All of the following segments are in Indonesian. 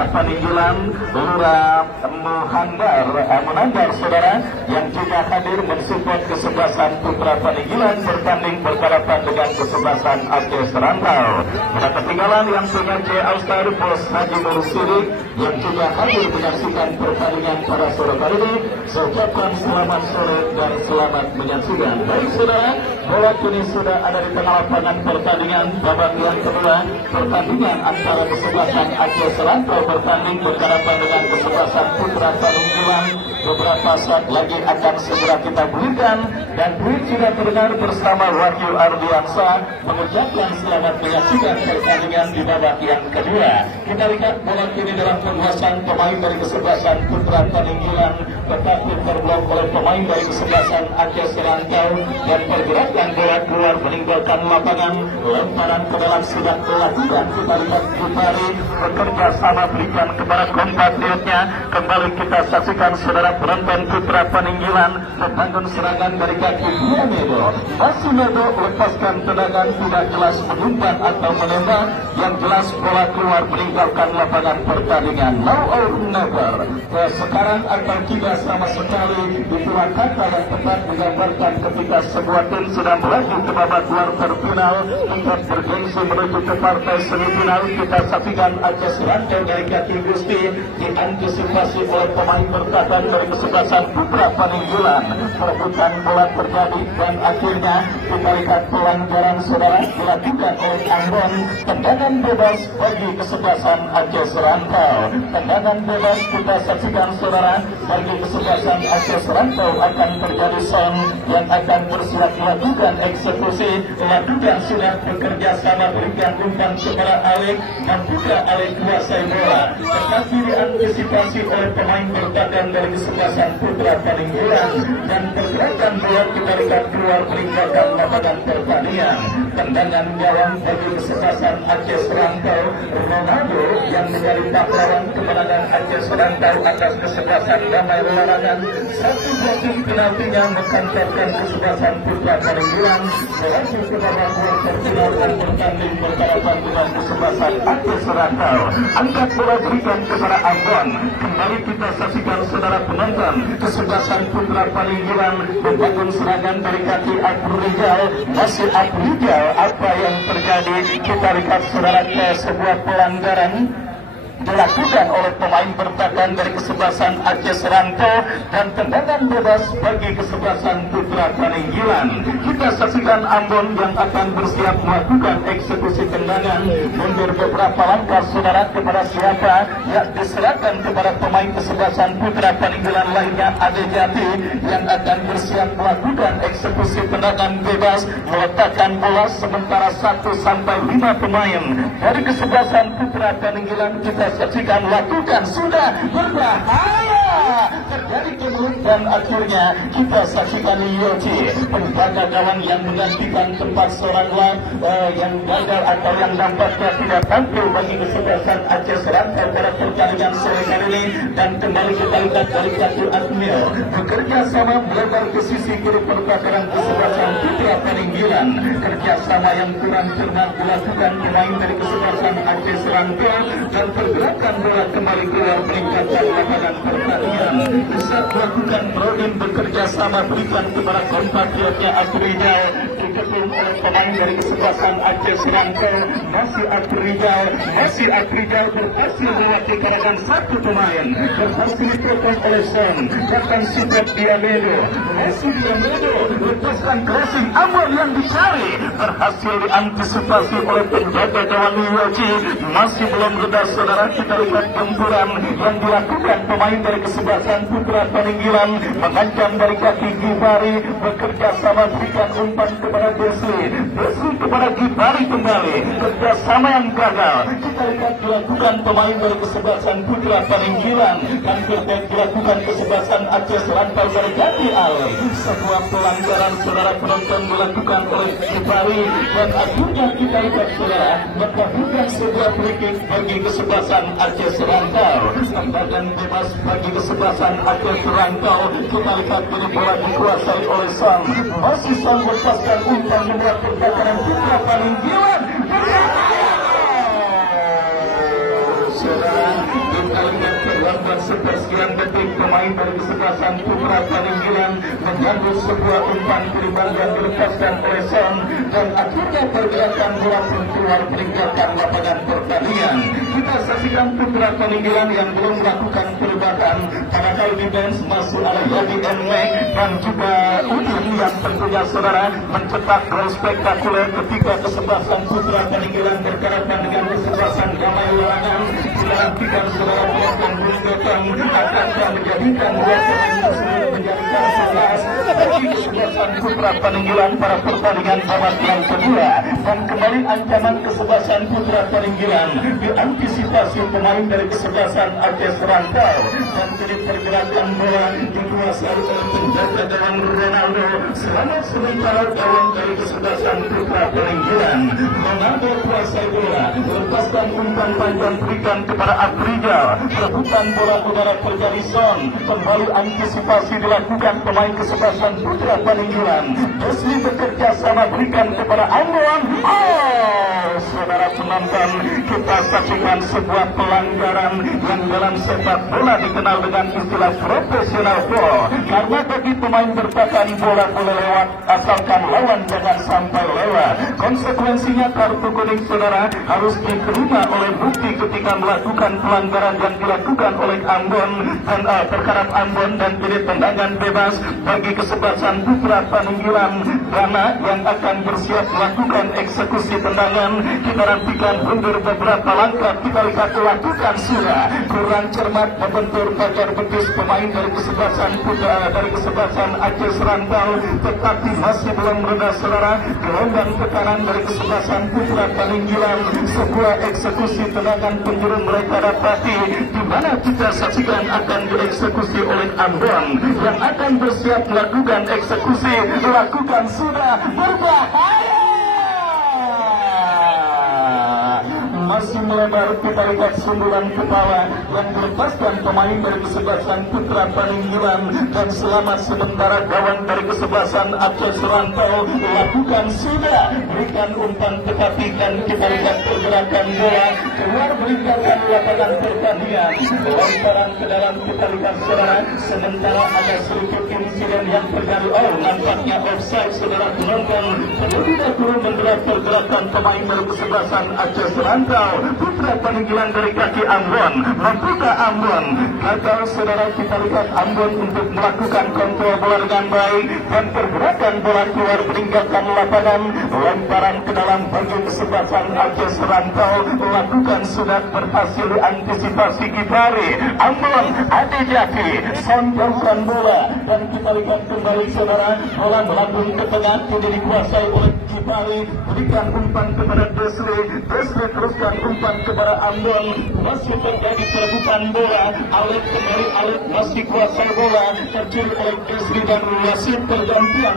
Putra Paninggilan Lurah Menanggar saudara yang juga hadir mensupport kesebelasan Putra Paninggilan bertanding berhadapan dengan kesebelasan Aceh Serantau. Tidak ketinggalan yang punya J All-Star Bos Haji Nur Sidik yang juga hadir menyaksikan pertandingan pada sore hari ini. Saya ucapkan selamat sore dan selamat menyaksikan. Baik saudara, bola kini sudah ada di tengah lapangan pertandingan babak yang kedua. Pertandingan antara kesebelasan Aceh Serantau bertanding berhadapan dengan kesebelasan Putra Paninggilan. Beberapa saat lagi akan segera kita berikan dan duit sudah terdengar bersama Wahyu Ardiansa mengucapkan selamat menyaksikan pertandingan di babak yang kedua. Kita lihat bola kini dalam penguasaan pemain dari kesebelasan Putra Paninggilan tetapi terblok oleh pemain dari kesebelasan Aceh Serantau dan pergerakan bola keluar meninggalkan lapangan. Lemparan ke dalam sudah dilakukan. Kita lihat Putari bekerja sama berikan kepada kompatriotnya. Kembali kita saksikan saudara penonton Putra Paninggilan membangun serangan dari kaki Medo. Masih Medo lepaskan tendangan tidak jelas mengumpan atau menembak. Yang jelas bola keluar meninggalkan lapangan pertandingan. Now or never. Sekarang atau tidak sama sekali. Itulah kata yang tepat menggambarkan ketika sebuah tim sudah melaju ke babak quarter final untuk bergengsi menuju ke partai semifinal. Kita saksikan Aceh Serantau dari kaki Gusti diantisipasi oleh pemain bertahan dari kesebelasan Putra Paninggilan. Perebutan bola terjadi dan akhirnya kita lihat pelanggaran saudara dilakukan oleh Ambon. Tendangan bebas bagi kesebelasan Aceh Serantau. Tendangan bebas kita saksikan saudara bagi kesebelasan Aceh Serantau akan terjadi sound yang akan bersiap melakukan eksekusi. Lakukan sudah bekerja sama berikan umpan kepada Alek dan Putra Alek kuasai bola. Tetapi diantisipasi oleh pemain bertahan dari kesebelasan Putra Paninggilan dan pergerakan bola kita lihat keluar meninggalkan lapangan pertandingan. Tendangan gawang bagi kesebelasan Aceh Serantau. Ronaldo yang menjadi pahlawan kemenangan Aceh Serantau atas kesebelasan Damai Larangan. Satu gol penaltinya menghantarkan kesebelasan Putra Paninggilan melaju ke babak quarter final dan bertanding berhadapan dengan kesebelasan Aceh Serantau. Angkat bola berikan kepada Ambon. Kembali kita saksikan saudara penonton kesebelasan Putra Paninggilan membangun serangan dari kaki Abrijal. Masih Abrijal, apa yang terjadi? Kita lihat saudara ke sebuah pelanggaran dilakukan oleh pemain bertahan dari kesebelasan Aceh Serantau dan tendangan bebas bagi kesebelasan Putra Paninggilan. Kita saksikan Ambon yang akan bersiap melakukan eksekusi tendangan mundur beberapa langkah saudara kepada siapa yang diserahkan kepada pemain kesebelasan Putra Paninggilan lainnya Ade Jati yang akan bersiap melakukan eksekusi tendangan bebas meletakkan bola sementara 1 sampai 5 pemain dari kesebelasan Putra Paninggilan kita saksikan lakukan sudah berbahaya terjadi kemudian dan akhirnya kita saksikan Yoci penjaga gawang yang menggantikan tempat seorang yang gagal atau yang nampaknya tidak tampil bagi kesebelasan Aceh Serantau pada pertandingan sore kali ini dan kembali kita lihat dari kaki Admil bekerja sama melebar ke sisi kiri pertahanan kesebelasan Putra Paninggilan. Kerjasama yang kurang cermat dilakukan pemain dari kesebelasan Aceh Serantau dan pergerakan bola kembali keluar meningkatkan lapangan pertandingan. Bisa melakukan Brodin bekerja sama berikan kepada kompatriotnya Abrijal dikepung oleh pemain dari kesebelasan Aceh Serantau. Masih Abrijal berhasil melakukan 1 pemain berhasil ditekan oleh Son bahkan Sifat Diamedo. Masih Diamedo lepaskan crossing Ambon yang dicari berhasil diantisipasi oleh penjaga gawang Yoci. Masih belum reda saudara kita lihat benturan yang dilakukan pemain dari kesebelasan Putra Paninggilan mengancam dari kaki Gifari bekerja sama berikan umpan kepada Desli kepada Gifari kembali kerjasama yang gagal kita lihat dilakukan pemain dari kesebelasan Putra Paninggilan dan dilakukan kesebelasan Aceh Serantau dari kaki Ali. Sebuah pelanggaran saudara penonton dilakukan oleh Gifari dan akhirnya kita lihat saudara melakukan sebuah free kick bagi kesebelasan Aceh Serantau. Tendangan bebas bagi kesebelasan Aceh Serantau. Kita lihat ini bola dikuasai oleh Sam. Masih Sam lepaskan umpan membuat pergerakan Putra Paninggilan. Saudara sepersekian detik pemain dari kesebelasan Putra Paninggilan menyambut sebuah umpan kiriman yang dilepaskan oleh Son dan akhirnya pergerakan bola pun keluar meninggalkan lapangan pertandingan. Kita saksikan Putra Paninggilan yang belum melakukan perubahan pada kali defense masuk oleh Yadi Enmek dan juga Udin yang tentunya saudara mencetak gol spektakuler ketika kesebelasan Putra Paninggilan berhadapan dengan kesebelasan Damai Larangan. Dilantikan saudara dan Bulgotong akan menjadikan dua pemain tersebut menjadi kartu kelas bagi kesebelasan Putra Paninggilan pada pertandingan babak yang kedua. Dan kembali ancaman kesebelasan Putra Paninggilan diantisipasi pemain dari kesebelasan Aceh Rantau dan kini pergerakan bola dikuasai oleh penjaga gawang Ronaldo. Selamat sementara gawang dari kesebelasan Putra Paninggilan mengambil kuasai bola, lepaskan umpan panjang berikan kepada Afrizal, rebutan bola udara terjadi Son, kembali antisipasi dilakukan pemain kesebelasan Putra Paninggilan. Desli bekerja sama berikan kepada Ambon. Saudara penonton, kita saksikan sebuah pelanggaran yang dalam sepak bola dikenal dengan istilah profesional foul. Karena bagi pemain bertahan bola boleh lewat asalkan lawan jangan sampai lewat. Konsekuensinya kartu kuning saudara harus diterima oleh bukti ketika melakukan pelanggaran yang dilakukan oleh Ambon dan terhadap Ambon dan jadi tendangan bebas bagi kesebelasan Putra Paninggilan. Dana yang akan bersiap melakukan eksekusi tendangan kita nantikan mundur beberapa langkah. Kita lihat lakukan sudah kurang cermat membentur pagar betis pemain dari kesebelasan Putra dari kesebelasan Aceh Rantau, tetapi masih belum reda saudara. Gelombang tekanan dari kesebelasan Putra Paninggilan, sebuah eksekusi tendangan penjuru mereka dapati di mana kita saksikan akan dieksekusi oleh Ambon yang akan bersiap melakukan eksekusi. Lakukan sudah berbahaya. Masih melebar kita lihat sundulan kepala yang dilepaskan pemain dari kesebelasan Putra Paninggilan dan selamat sementara gawang dari kesebelasan Aceh Rantau. Lakukan sudah berikan umpan tetapi kan kita lihat pergerakan bola keluar meninggalkan lapangan pertandingan. Lontaran ke dalam kita lihat saudara sementara ada sedikit insiden yang terjadi. Nampaknya offside saudara penonton. Terlebih dahulu mendengar pergerakan pemain dari kesebelasan Aceh Rantau. Putra Paninggilan dari kaki Ambon membuka Ambon. Gagal saudara kita lihat Ambon untuk melakukan kontrol bola dengan baik dan pergerakan bola keluar meninggalkan lapangan. Lemparan ke dalam bagi kesebelasan Aceh Rantau lakukan sudah berhasil diantisipasi Gifari. Ambon Ade Jati sonjaukan bola dan kita lihat kembali saudara bola melambung ke tengah tidak dikuasai oleh Gifari. Berikan umpan kepada Desli. Desli teruskan umpan kepada Ambon. Masih terjadi perebutan bola. Alek kembali Alek masih kuasai bola tercuri oleh Desli dan wasit. Pergantian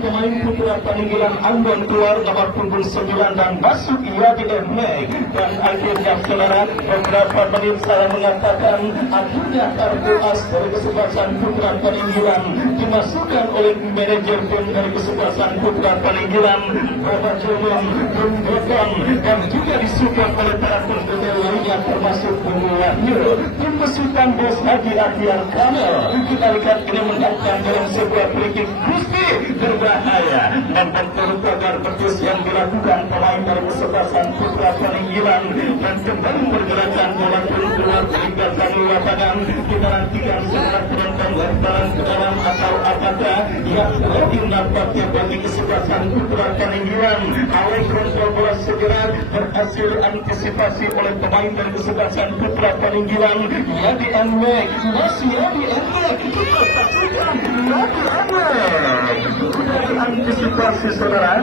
pemain Putra Paninggilan Ambon keluar nomor punggung 9 dan masuk Yadi Enmek. Dan akhirnya saudara beberapa menit saya mengatakan akhirnya kartu as dari kesebelasan Putra Paninggilan dimasukkan oleh manajer tim dari kesebelasan Putra Paninggilan Bapak Jumon Bungkotong dan juga disupport oleh para pembela lainnya termasuk pemulanya tim besutan Bos Haji Akhir Kamel. Kita lihat ini mendapatkan dalam sebuah free Gusti berbahaya membentur pagar betis yang dilakukan pemain dari kesebelasan Putra Paninggilan dan kembali pergerakan bola keluar meninggalkan lapangan. Kita nantikan secara penonton lemparan ke dalam atau apakah yang lebih nampaknya bagi kesebelasan Putra Paninggilan. Oleh kontrol bola segera berhasil antisipasi oleh pemain dari kesebelasan Putra Paninggilan. Yadi Enmek masih Yadi Enmek kita saksikan Yadi Enmek sudah diantisipasi saudara.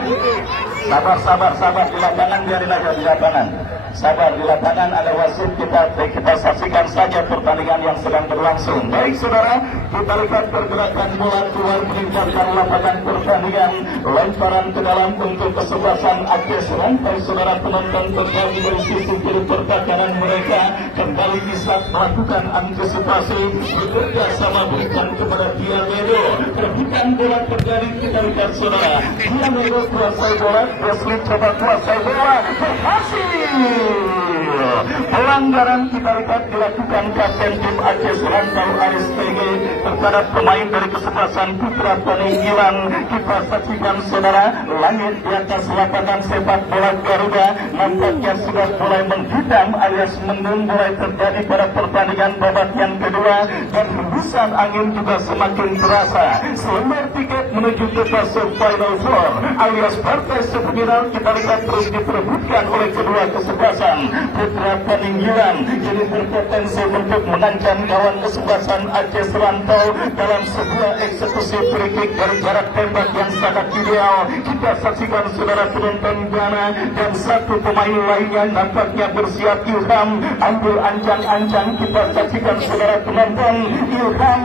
Sabar di lapangan, biarin aja di lapangan. Sabar di lapangan, ada wasit, kita saksikan saja pertandingan yang sedang berlangsung. Baik saudara, kita lihat pergerakan bola keluar meninggalkan lapangan pertandingan. Lemparan ke dalam untuk kesebelasan Aceh Rantau. Saudara penonton terjadi dari sisi kiri pertahanan mereka kembali bisa melakukan antisipasi bekerja sama berikan kepada Diamedo. Rebutan bola terjadi kita lihat saudara. Diamedo kuasai bola, Desli coba kuasai bola, berhasil. Pelanggaran kita lihat dilakukan Kapten tim Aceh Serantau Aris TG terhadap pemain dari kesebelasan Putra Peninggilan. Kita saksikan saudara, langit di atas lapangan sepak bola Garuda nampaknya sudah mulai menghitam alias mendung mulai terjadi pada pertandingan babak yang kedua, dan hembusan angin juga semakin terasa. Selembar tiket menuju ke fase Final Four alias partai semifinal kita lihat terus diperebutkan oleh kedua kesebelasan. Putra Peninggilan jadi berpotensi untuk mengancam kawan kesebelasan Aceh Serantau dalam sebuah eksekusi free kick dari jarak tembak yang sangat ideal. Kita saksikan saudara penonton Ghana, dan satu pemain lainnya nampaknya bersiap. Ilham ambil ancang-ancang. Kita saksikan saudara penonton, Ilham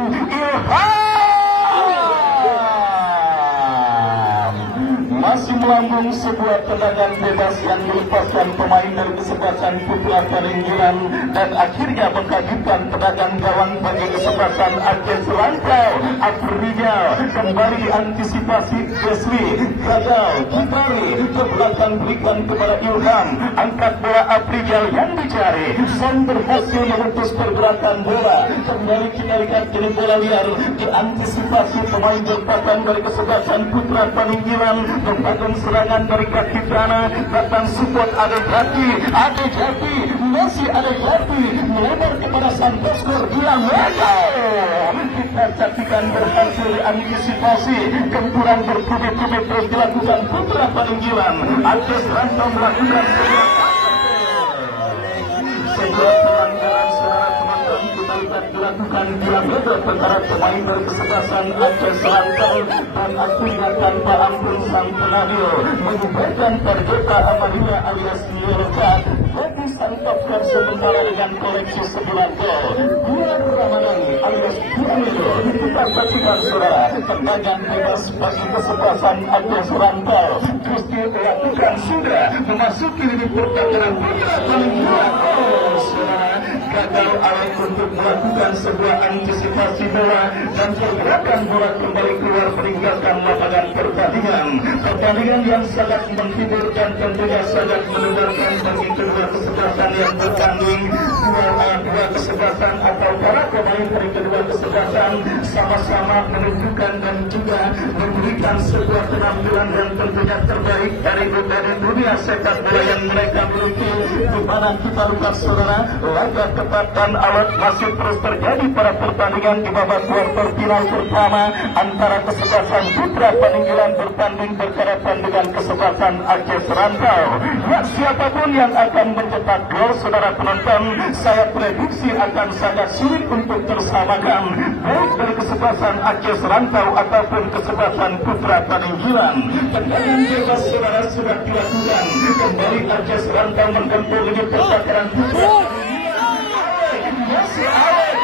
masih melambung sebuah tendangan bebas yang melepaskan pemain dari kesebelasan Putra Peninggilan dan akhirnya menghadirkan tendangan gawang bagi kesebelasan Aceh Serantau. Afrizal kembali antisipasi Desli, gagal kembali ke belakang, berikan kepada Ilham, angkat bola Afrizal yang dicari, Son berhasil memutus pergerakan bola. Kembali kita lihat jadi bola liar diantisipasi pemain berpapan dari kesebelasan Putra Peninggilan. Membangun serangan dari kaki Ghana, datang support ada Jati, masih ada Jati melebar kepada Santoskor 2 meter. Kita saksikan berhasil diantisipasi, gempuran bertubi-tubi terus dilakukan Putra Peninggilan. Aceh Serantau melakukan sebuah pelanggaran saudara penonton. Kita lihat dilakukan diameter perkara pemain dari kesebelasan Aceh Serantau, dan akhirnya tanpa ampun sang penadil mengubarkan tarjeta Amalia alias Nyorka. Jadi santapkan sementara dengan koleksi 9 gol. Bulan Ramadhani alias Buamilo. Kita saksikan saudara, tendangan bebas bagi kesebelasan Aceh Serantau terus dilakukan sudah memasuki lini pertahanan Putra Peninggilan. Saudara, gagal Alek untuk melakukan sebuah antisipasi bola dan pergerakan bola kembali keluar meninggalkan lapangan pertandingan. Pertandingan yang sangat menghibur dan tentunya sangat menenangkan bagi kedua kesebelasan yang bertanding. Dua kesebelasan atau para pemain dari kedua kesebelasan sama-sama menunjukkan dan juga memberikan sebuah penampilan yang tentunya terbaik dari dunia sepak bola yang mereka miliki. Di mana kita lihat saudara, laga ketat dan alot masih terus terjadi pada pertandingan di babak kuarter final pertama antara kesebelasan Putra Peninggilan bertanding berhadapan dengan kesebelasan Aceh Serantau. Ya, siapapun yang akan mencetak gol saudara penonton, saya prediksi akan sangat sulit untuk tersamakan, baik dari kesebelasan Aceh Serantau ataupun kesebelasan Putra Peninggilan. Tendangan bebas saudara sudah dilakukan, kembali Aceh Serantau menggempur lini pertahanan Putra. Masih awet.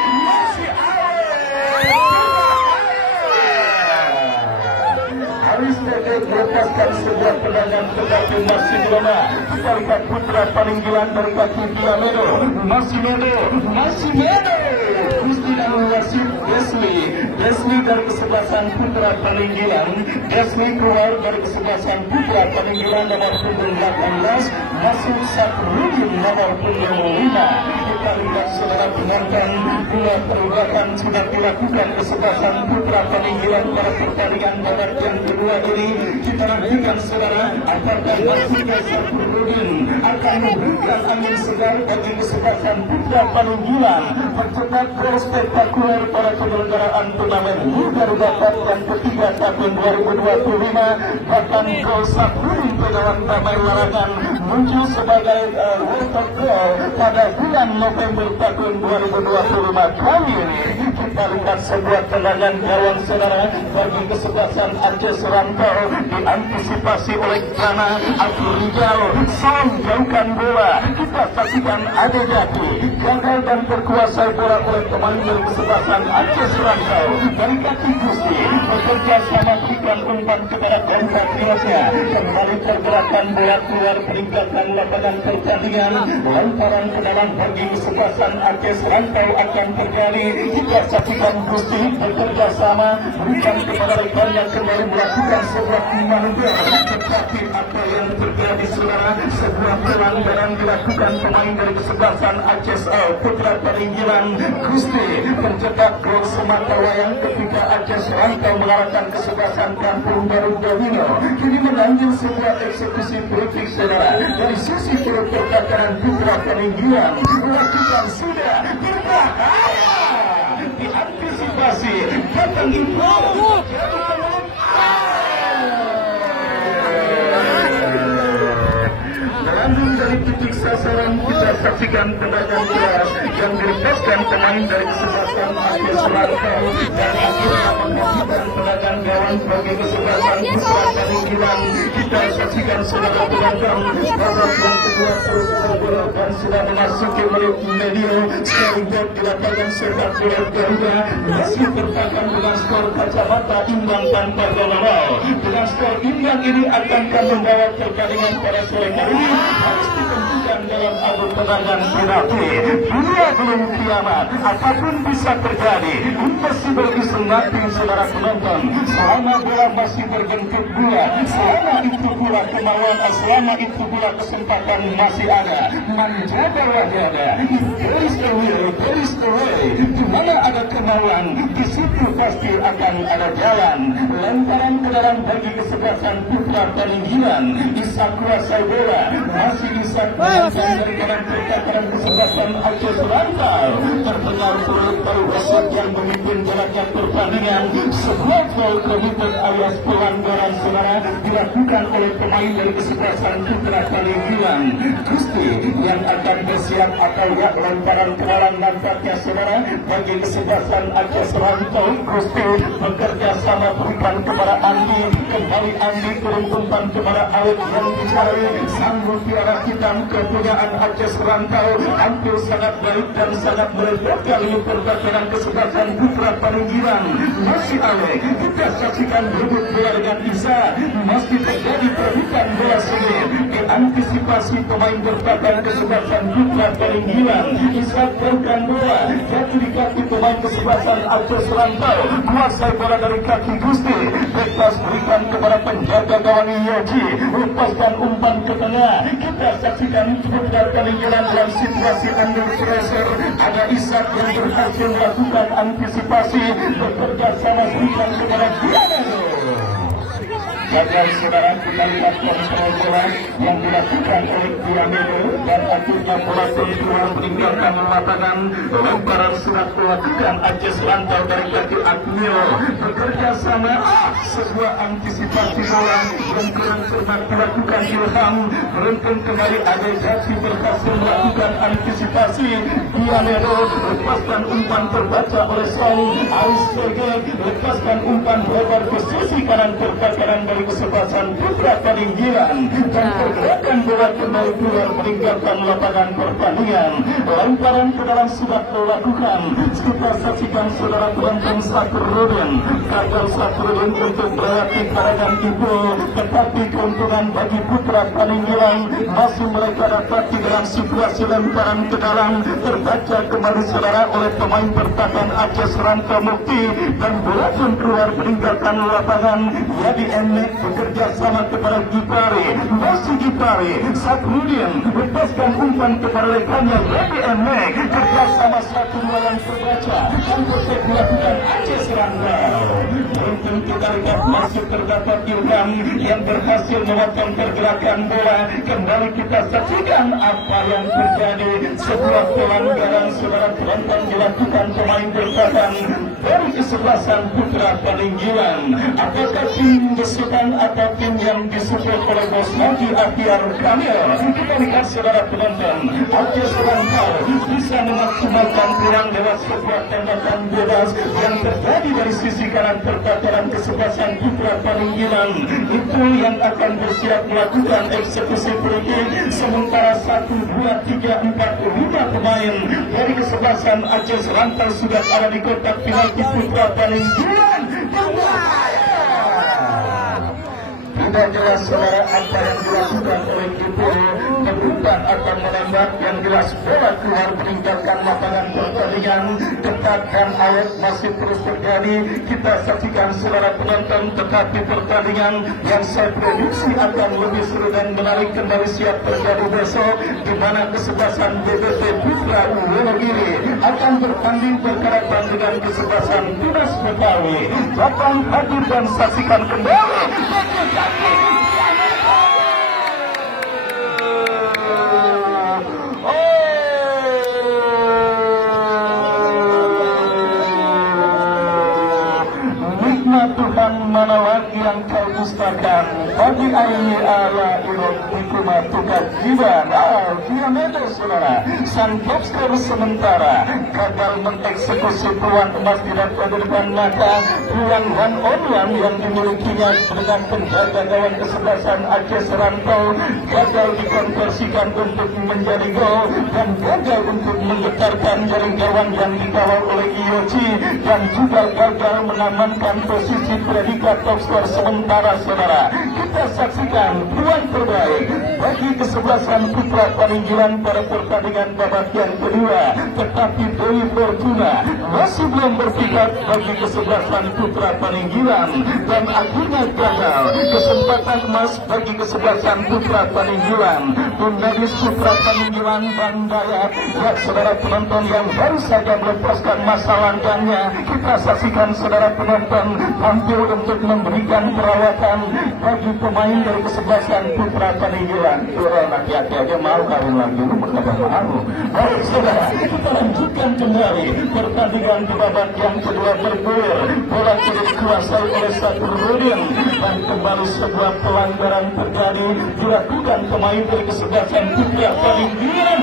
Aris TG melepaskan sebuah tendangan tetapi masih lama. Kita lihat Putra Peninggilan dari kaki Diamedo. Masih Medo. Christina Wasit Desli dari kesebelasan Putra Peninggilan. Desli keluar dari kesebelasan Putra Peninggilan nomor punggung 18. Masuk Saprudin nomor punggung 5. Kita lihat saudara penonton, dua perubahan sudah dilakukan kesebelasan Putra Peninggilan pada pertandingan babak yang kedua ini. Kita nantikan saudara, apakah masuknya Saprudin akan memberikan angin segar bagi kesebelasan Putra Peninggilan mencetak gol spektakuler pada penyelenggaraan turnamen Garuda Cup yang ketiga tahun 2025. Bahkan gol Saprudin Pegawan Damai Larangan muncul sebagai water goal pada bulan November tahun 2025 kali ini. Kita lihat sebuah tendangan gawang saudara bagi kesebelasan Aceh Serantau diantisipasi oleh Ghana. Afrizal Son jauhkan bola. Kita saksikan ada Jati gagal dan terkuasai bola oleh pemain dari kesebelasan Aceh Serantau. Dari kaki Gusti bekerja sama berikan umpan kepada kontak kiosnya. Kembali pergerakan bola keluar meninggalkan lapangan pertandingan. Lemparan ke dalam bagi kesebelasan Aceh Serantau akan terjadi. Kita saksikan Gusti bekerja sama berikan kepada rekan yang kembali melakukan sebuah maneuver, tetapi apa yang terjadi saudara, sebuah pelanggaran dilakukan pemain dari kesebelasan Aceh Putra Peninggilan. Gusti pencetak gol semata wayang ketika Aceh Rantau mengalahkan kesebelasan Kampung Baru Domino. Kini mengambil sebuah eksekusi politik saudara dari sisi pertahanan Putra Peninggilan melakukan sudah berbahaya, diantisipasi datang ibu berandung dari titik sasaran. Kita saksikan tendangan keras yang dilepaskan pemain dari kesebelasan Aceh Rantau dan akhirnya menghasilkan tendangan gawang bagi kesebelasan Putra Peninggilan. Kita saksikan saudara penonton babak yang kedua terus bergulir dan sudah memasuki menit medio. Scoreboard di lapangan sepak bola Garuda masih bertahan dengan skor kacamata imbang tanpa gol. Dengan skor imbang ini akankah membawa pertandingan pada sore hari ini harus ditentukan dalam adu tendangan penalti. Dunia belum kiamat, apapun bisa terjadi. Impossible is nothing saudara penonton. Selama bola masih berbentuk bola, selama itu pula kemauan, selama itu pula kesempatan masih ada. Menjaga wajahnya. There is a will, there is a way. Di mana ada kemauan, di situ pasti akan ada jalan. Lemparan ke dalam bagi kesebelasan Putra Peninggilan. Isa kuasai bola, masih Isa kuasai dari kanan pertahanan kesebelasan Aceh Rantau. Terdengar turut baru wasit yang memimpin jalannya pertandingan. Sebuah foul committed alias pelanggaran saudara dilakukan oleh pemain dari kesebelasan Putra Peninggilan. Gusti yang akan bersiap atau ya lemparan ke dalam nampaknya saudara bagi kesebelasan Aceh Rantau. Gusti bekerja sama berikan kepada Andi, kembali Andi turun umpan kepada Awet yang dicari sang mutiara hitam kepunyaan Aceh Rantau. Hampir sangat baik dan sangat meledakkan ini pertahanan kesebelasan Putra Peninggilan. Masih Awet kita saksikan berebut bola dengan Isa, masih terjadi perebutan bola sini. Diantisipasi pemain bertahan kesebelasan Putra Peninggilan. Isa berikan bola jatuh di kaki pemain kesebelasan Aceh Rantau. Kuasai bola dari kaki Gusti, bebas berikan kepada penjaga gawang Yoji, lepaskan umpan ke tengah. Kita saksikan Putra Peninggilan dalam situasi under pressure. Ada Ishak yang berhasil melakukan antisipasi, bekerja sama berikan kepada Dianero. Gagal saudara, kita lihat kontrol bola yang dilakukan oleh Dianero dan akhirnya bola keluar meninggalkan lapangan. Lemparan sudah dilakukan Aceh Rantau dari kaki Agmio. Bekerja sama sebuah antisipasi bola yang kurang cermat dilakukan Ilham. Beruntung kembali ada Jati berhasil melakukan antisipasi. Dianero lepaskan umpan terbaca oleh Song. Aris Sege lepaskan umpan lebar ke sisi kanan pertahanan dari kesebelasan Putra Peninggilan dan pergerakan bola kembali keluar meninggalkan lapangan pertandingan. Lemparan ke dalam sudah dilakukan. Kita saksikan saudara penonton Sakurudin. Gagal Sakurudin untuk melewati karangan itu, tetapi keuntungan bagi Putra Peninggilan masih mereka dapati dalam situasi lemparan ke dalam. Terbaca kembali saudara oleh pemain pertahanan Aceh Rantau Mukti dan bola pun keluar meninggalkan lapangan. Jadi Emek bekerja sama kepada Gipari, masih Gipari, Sakrudin lepaskan umpan kepada rekannya. Jadi Emek kerjasama satu dua yang terbaca dan proses dilakukan Aceh Rantau. Beruntung kita lihat masuk terdapat Ilham yang berhasil memotong pergerakan bola. Kembali kita saksikan apa yang terjadi. Sebuah pelanggaran saudara penonton dilakukan pemain bertahan dari kesebelasan Putra Peninggilan. Apakah tim besutan atau tim yang disupport oleh Bos Nadi Akhir Kamil? Kita lihat saudara penonton, Aceh Rantau bisa memaksimalkan peluang lewat sebuah tembakan bebas yang terjadi dari sisi kanan pertahanan kesebelasan Putra Peninggilan. Itu yang akan bersiap melakukan eksekusi politik. Sementara 1, 2, 3, 4, 5 pemain dari kesebelasan Aceh Rantau sudah ada di kotak penalti Putra Peninggilan. Tidak jelas saudara apa yang dilakukan oleh Kipo. Kebutuhan akan menembak, yang jelas bola keluar meninggalkan lapangan pertandingan. berat dan awet masih terus terjadi. Kita saksikan saudara penonton, tetapi pertandingan yang saya prediksi akan lebih seru dan menarik kembali siap terjadi besok, di mana kesebelasan BBT Putra Wonogiri akan bertanding berhadapan dengan kesebelasan Tunas Betawi. Datang, hadir dan saksikan kembali. Tuhan, mana lagi yang kau dustakan bagi aini ala ilok hikmah tukar jiban. Dia medo saudara, sang topskor sementara gagal mengeksekusi peluang emas di depan mata. Peluang one on one yang dimilikinya dengan penjaga gawang kesebelasan Aceh Serantau gagal dikonversikan untuk menjadi gol dan gagal untuk menggetarkan jaring gawang yang dikawal oleh Ioci, dan juga gagal mengamankan posisi predikat top skor sementara saudara. Kita saksikan peluang terbaik bagi kesebelasan Putra Paninggilan pada pertandingan babak yang kedua, tetapi Dewi Fortuna masih belum berpihak bagi kesebelasan Putra Paninggilan dan akhirnya gagal. Kesempatan emas bagi kesebelasan Putra Paninggilan. Medis Putra Paninggilan dan Dayat, ya saudara penonton yang baru saja melepaskan masa langgannya, kita saksikan saudara penonton hampir untuk memberikan perawatan bagi pemain dari kesebelasan Putra Paninggilan. Orang laki-laki aja mau kawin lagi, lu berkata malu. Baik saudara, kita lanjutkan kembali pertandingan di babak yang kedua bergulir. Bola kiri dikuasai oleh Saturudin dan kembali sebuah pelanggaran terjadi dilakukan pemain dari kesebelasan Putra Paninggilan.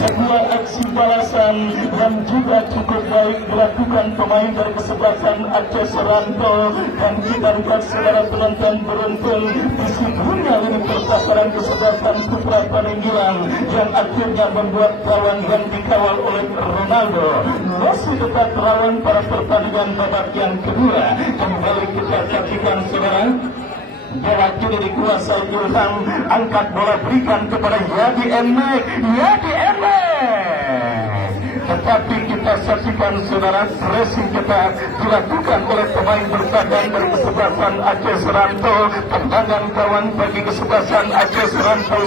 Sebuah aksi balasan yang juga cukup baik dilakukan pemain dari kesebelasan Aceh Serantau, dan kita lihat saudara penonton beruntun disitunya ini pertahanan kesebelasan Putra Paninggilan yang akhirnya membuat lawan yang dikawal oleh Ronaldo masih tetap lawan pada pertandingan babak yang kedua. Kembali kita saksikan saudara. Bola kiri dikuasai Ilham, angkat bola berikan kepada Yadi Emek. Tetapi kita saksikan saudara, pressing ketat dilakukan oleh pemain bertahan dari kesebelasan Aceh Serantau. Tendangan kawan bagi kesebelasan Aceh Serantau,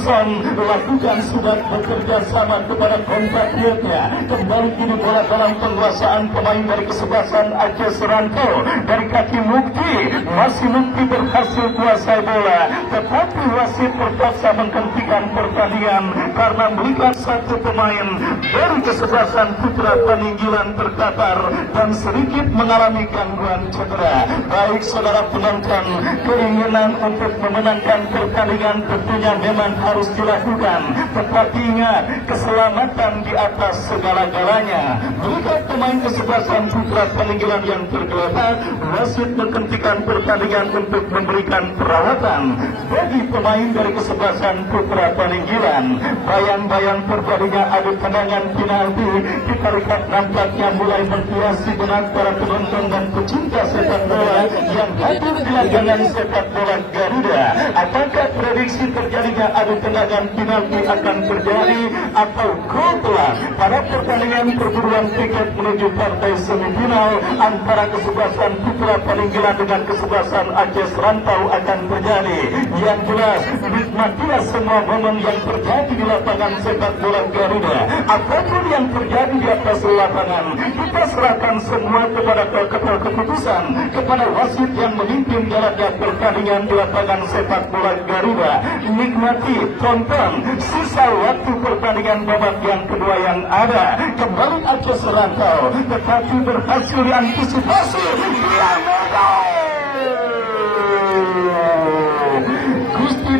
Son lakukan sudah bekerja sama kepada kompatriotnya. Kembali kini bola dalam penguasaan pemain dari kesebelasan Aceh Serantau. Dari kaki Mukti, masih Mukti berhasil kuasai bola, tetapi wasit terpaksa menghentikan pertandingan karena melihat satu pemain dari kesebelasan Putra Paninggilan terkapar dan sedikit mengalami gangguan cedera. Baik saudara penonton, keinginan untuk memenangkan pertandingan tentunya memang harus dilakukan, tetapi ingat, keselamatan di atas segala-galanya. Melihat pemain kesebelasan Putra Paninggilan yang tergeletak, wasit menghentikan pertandingan untuk memberikan perawatan bagi pemain dari kesebelasan Putra Paninggilan. Bayang-bayang terjadinya adu tendangan penalti kita lihat nampaknya mulai menghiasi benak para penonton dan pecinta sepak bola yang hadir di lapangan sepak bola Garuda. Apakah prediksi terjadinya adu tendangan penalti akan terjadi atau gol telah pada pertandingan perburuan tiket menuju partai semifinal antara kesebelasan Putra Paninggilan dengan kesebelasan Aceh Serantau akan terjadi? Yang jelas, nikmatilah semua momen yang terjadi di lapangan sepak bola Garuda. Apapun yang terjadi di atas lapangan, kita serahkan semua kepada keputusan, kepada wasit yang memimpin jalannya pertandingan di lapangan sepak bola Garuda. Nikmati, tonton sisa waktu pertandingan babak yang kedua yang ada. Kembali Aceh Serantau, tetapi berhasil diantisipasi.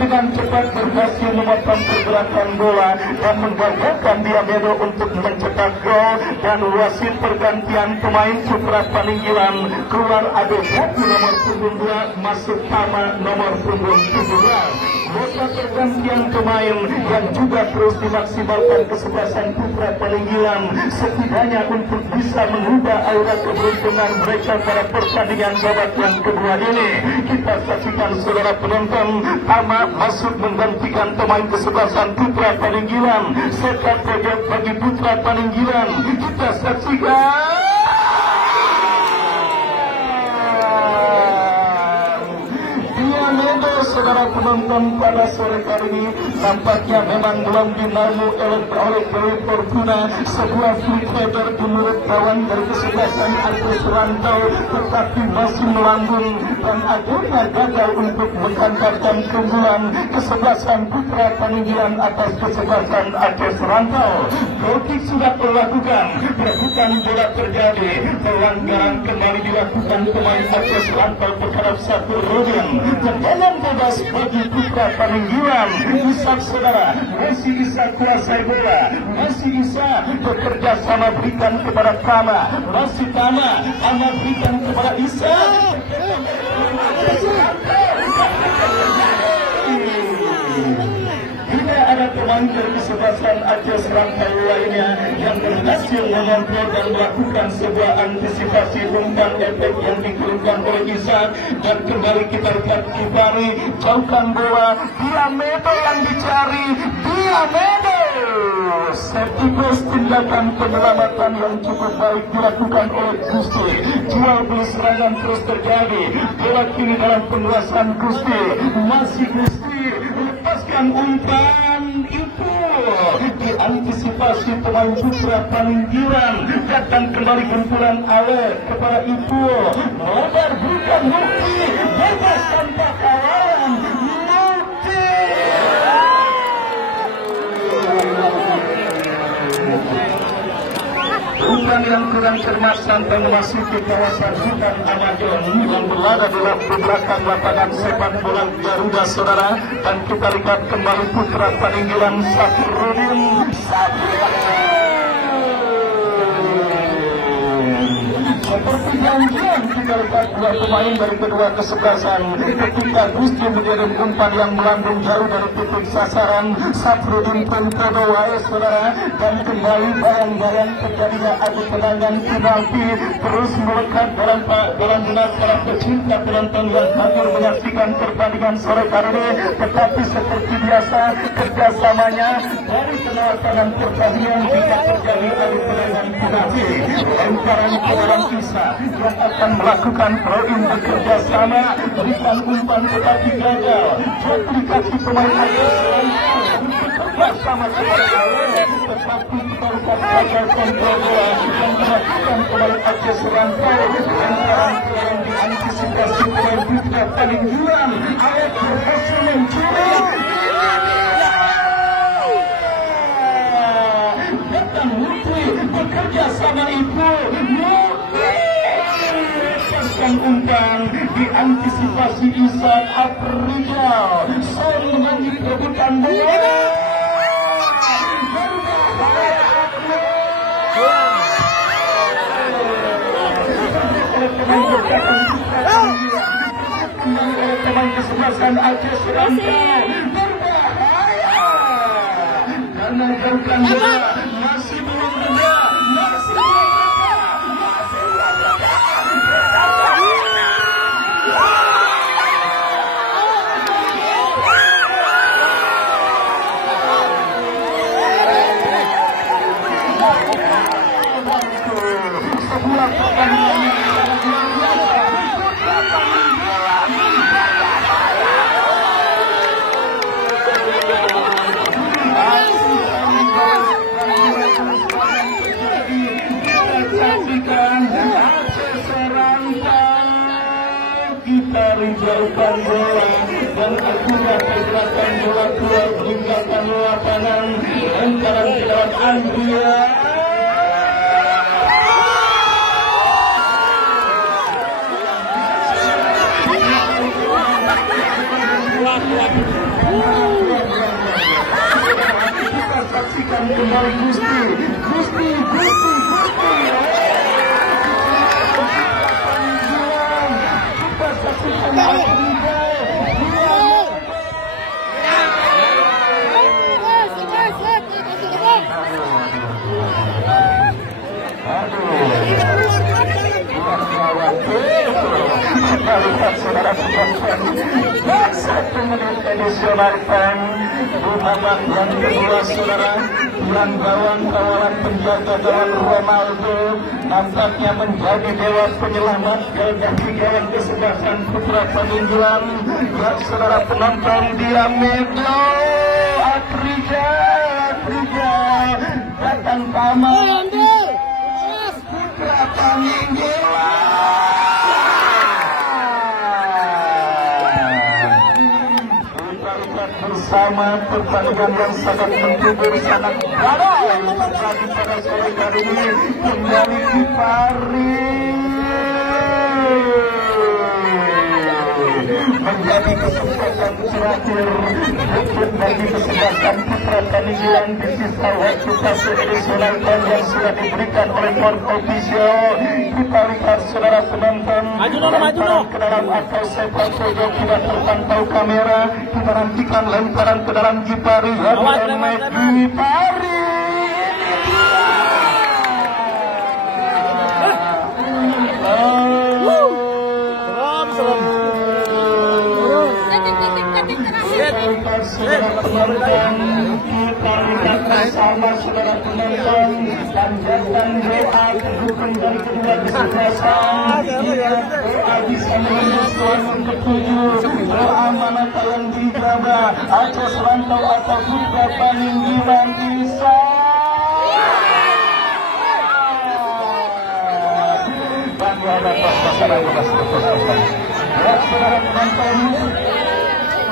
Dengan cepat berhasil memotong pergerakan bola dan menggagalkan Diamedo untuk mencetak gol, dan wasit pergantian pemain Putra Paninggilan keluar Adegati nomor punggung 2 masuk Tama nomor punggung 17. maka pergantian pemain yang juga terus dimaksimalkan kesebelasan putra peninggilan setidaknya untuk bisa mengubah aura keberuntungan mereka pada pertandingan babak yang kedua ini. Kita saksikan saudara penonton, Tama masuk menggantikan pemain kesebelasan putra peninggilan serta bagi putra peninggilan. Kita saksikan saudara penonton pada sore kali ini nampaknya memang belum dinamu oleh Dewi Fortuna, sebuah free header menurut kawan dari kesebelasan Agus Rantau, tetapi masih melambung dan akhirnya gagal untuk menghantarkan keunggulan kesebelasan putra peninggilan atas kesebelasan Agus Rantau. Gotik sudah dilakukan, perebutan bola terjadi, pelanggaran kembali dilakukan pemain Agus Rantau terhadap satu Rudin. Tendangan bebas bagi putra peninggilan. Bisa saudara, masih bisa kuasai bola, masih bisa bekerja sama berikan kepada Tama, masih Tama berikan kepada Isa. Tidak ada pemain dari kesebelasan Agus Rantau lainnya yang berhasil mengontrol dan melakukan sebuah antisipasi umpan efek yang dikirimkan oleh Isa. Dan kembali kita lihat Kifari jauhkan bola, Diamedo yang dicari, Diamedo. Sekaligus tindakan penyelamatan yang cukup baik dilakukan oleh Gusti. Jual beli serangan terus terjadi, bola kini dalam penguasaan Gusti. Masih Gusti lepaskan umpan itu, diantisipasi pemain putra peninggilan. Datang kembali kumpulan Ale kepada Ibu, modal bukan Mukti, bebas tanpa kawan Mukti. Umpan yang kurang cermat sampai memasuki kawasan hutan Amazon yang berada di belakang lapangan sepak bola Garuda saudara. Dan kita lihat kembali putra peninggilan Safrudin. Seperti janjian kita lihat dua pemain dari kedua kesebelasan ketika Gusti mengirim umpan yang melambung jauh dari titik sasaran. Safrudin pun terbawa saudara, dan kembali barang-barang terjadinya adu tendangan penalti terus melekat dalam benak para pecinta penonton yang hadir menyaksikan pertandingan sore kali ini. Tetapi seperti biasa kerjasamanya dari penelitian pertandingan jika terjadi adu tendangan penalti, lemparan ke dalam Isa yang akan melakukan throw-in bekerja sama, berikan umpan tetapi gagal. Jatuh di kaki pemain Agus bersama tetapi kita gagal kontrol bola yang dilakukan oleh Agus Rantau. Lemparan yang diantisipasi oleh putra peninggilan. Ayat berhasil mencuri. Datang Mukti bekerja sama Ibu. Umpan diantisipasi Isan Afrizal. Sorry lagi perebutan bola. Pemain kesebelasan Agus Rantau berbahaya karena jauhkan bola masih belum reda, masih belum jauhkan bola dan akhirnya pergerakan bola keluar meninggalkan lapangan. Lemparan ke dalam Andrea. Kita saksikan kembali Gusti. Kita lihat saudara penonton, 1 menit additional time di babak yang kedua saudara. Yang gawang kawalan penjaga gawang Ronaldo nampaknya menjadi dewa penyelamat dari gawang kesebelasan putra penunggulan. Ya saudara penonton, dia Medlo Atrija datang paman putra penunggulan. Bersama pertandingan yang sangat menghibur, sangat galau yang terjadi pada sore hari ini kembali di Paris menjadi kesempatan terakhir untuk bagi kesebelasan putra peninggalan di sisa waktu fase additional time yang sudah diberikan oleh World Official. Kita lihat saudara penonton, lemparan ke dalam atau sepak pojok tidak terpantau kamera. Kita nantikan lemparan ke dalam Gipari kita lihat bersama saudara penonton, panjatkan doa pendukung dari kedua kesebelasan. Doa bisa menembus gelombang ketujuh. Doa manakah yang dijaba, Aceh Rantau atau Putra Peninggalan bisa. Bagaimana masyarakat saudara penonton?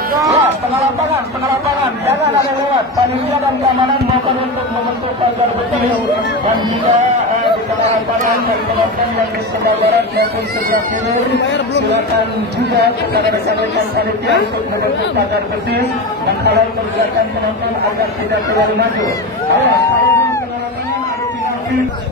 Ya, tengah lapangan, jangan ada lewat. Panitia dan keamanan mohon untuk membentuk pagar betis. Dan jika di tengah lapangan dan penonton yang di sebelah barat maupun sebelah timur, silakan juga kepada rekan-rekan panitia untuk membentuk pagar betis dan kalau pergerakan penonton agar tidak terlalu maju. Ayo, tengah lapangan ada penalti.